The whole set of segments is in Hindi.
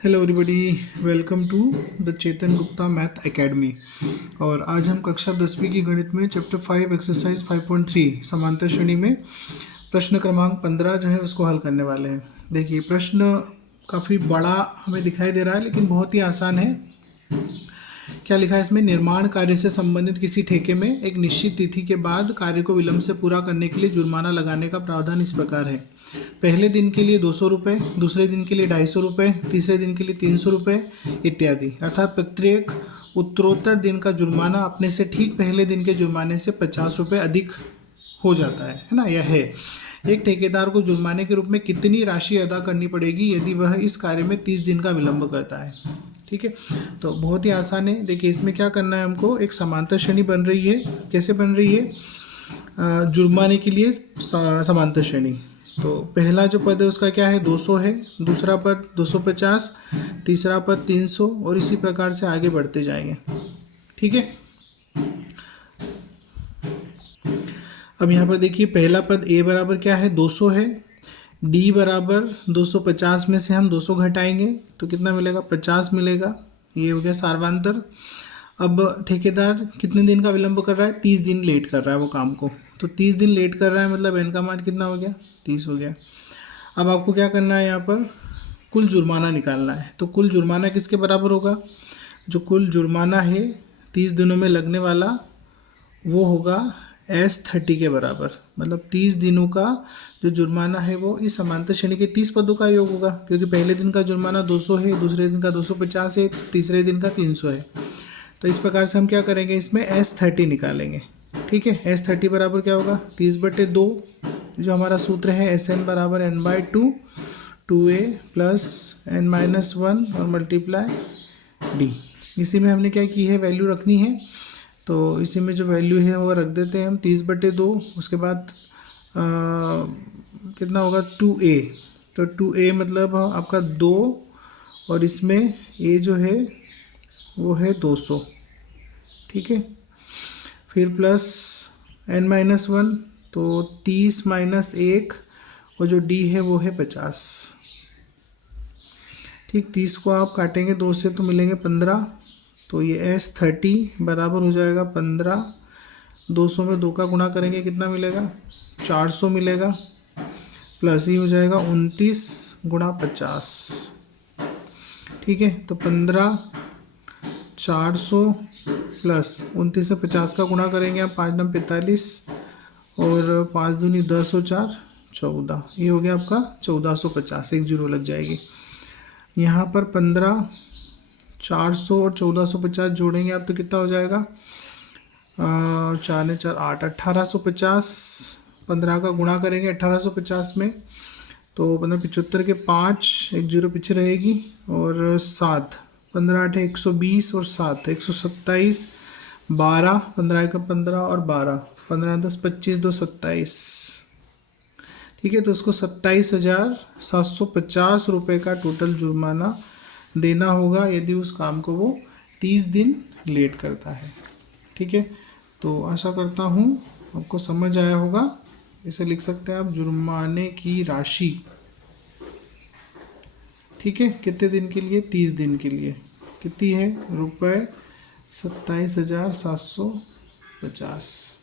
Hello everybody, welcome to the Chetan Gupta math academy. और आज हम कक्षा 10वीं की गणित में चैप्टर 5 एक्सरसाइज 5.3 समांतर श्रेणी में प्रश्न क्रमांक 15 जो है उसको हल करने वाले हैं। देखिए, प्रश्न काफ़ी बड़ा हमें दिखाई दे रहा है लेकिन बहुत ही आसान है। क्या लिखा है इसमें? निर्माण कार्य से संबंधित किसी ठेके में एक निश्चित तिथि के बाद कार्य को विलंब से पूरा करने के लिए जुर्माना लगाने का प्रावधान इस प्रकार है। पहले दिन के लिए 200 रुपये, दूसरे दिन के लिए 250 रुपये, तीसरे दिन के लिए 300 रुपये इत्यादि। अर्थात प्रत्येक उत्तरोत्तर दिन का जुर्माना अपने से ठीक पहले दिन के जुर्माने से 50 रुपये अधिक हो जाता है ना। यह है, एक ठेकेदार को जुर्माने के रूप में कितनी राशि अदा करनी पड़ेगी यदि वह इस कार्य में 30 दिन का विलंब करता है। ठीक है, तो बहुत ही आसान है। देखिए, इसमें क्या करना है हमको, एक समांतर श्रेणी बन रही है। कैसे बन रही है? जुर्माने के लिए समांतर श्रेणी। तो पहला जो पद है उसका क्या है? 200 है, दूसरा पद 250, तीसरा पद 300 और इसी प्रकार से आगे बढ़ते जाएंगे। ठीक है, अब यहाँ पर देखिए, पहला पद a बराबर क्या है? 200 है। d बराबर 250 में से हम 200 घटाएंगे तो कितना मिलेगा? 50 मिलेगा। ये हो गया सार्वंतर। अब ठेकेदार कितने दिन का विलंब कर रहा है? 30 दिन लेट कर रहा है वो काम को। तो 30 दिन लेट कर रहा है मतलब n का मान कितना हो गया? 30 हो गया। अब आपको क्या करना है, यहाँ पर कुल जुर्माना निकालना है। तो कुल जुर्माना किसके बराबर होगा? जो कुल जुर्माना है 30 दिनों में लगने वाला वो होगा S30 के बराबर। मतलब 30 दिनों का जो जुर्माना है वो इस समांतर श्रेणी के 30 पदों का योग होगा, क्योंकि पहले दिन का जुर्माना 200 है, दूसरे दिन का 250 है, तीसरे दिन का 300 है। तो इस प्रकार से हम क्या करेंगे, इसमें S30 निकालेंगे। ठीक है, S30 बराबर क्या होगा? 30/2 जो हमारा सूत्र है SN बराबर N/2, 2A प्लस N-1 और मल्टीप्लाई D। इसी में हमने क्या की है, वैल्यू रखनी है। तो इसी में जो वैल्यू है वो रख देते हैं हम 30/2। उसके बाद कितना होगा? 2A। तो 2A मतलब आपका 2 और इसमें A जो है वो है 200। ठीक है, फिर प्लस N-1 तो 30 माइनस 1 और जो D है वो है 50। ठीक, 30 को आप काटेंगे 2 से तो मिलेंगे 15। तो ये S30 बराबर हो जाएगा 15। 200 में 2 का गुणा करेंगे कितना मिलेगा? 400 मिलेगा। प्लस ही हो जाएगा 29 गुणा 50। ठीक है, तो 15 400 प्लस 29 से 50 का गुणा करेंगे आप, 5 9 45 और 5 दूनी 10 और 4 14। ये हो गया आपका 1450। एक जीरो लग जाएगी यहाँ पर। 15 400 और 1450 जोड़ेंगे आप तो कितना हो जाएगा? 4 ने 4 8, 1850। 15 का गुणा करेंगे 1850 में तो 15 के 5, एक जीरो पीछे रहेगी और 7। 15 8 120 और 7 127। 12 15 का 15 और 12 15 10 25 2 27। ठीक है, तो उसको 27,750 रुपये का टोटल जुर्माना देना होगा यदि उस काम को वो 30 दिन लेट करता है। ठीक है, तो आशा करता हूँ आपको समझ आया होगा। इसे लिख सकते हैं आप, जुर्माने की राशि। ठीक है, कितने दिन के लिए? 30 दिन के लिए। कितनी है? रुपये 27,750।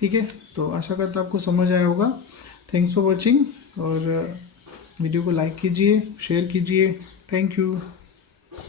ठीक है, तो आशा करता आपको समझ आया होगा। थैंक्स फॉर वॉचिंग और वीडियो को लाइक कीजिए, शेयर कीजिए। Thank you.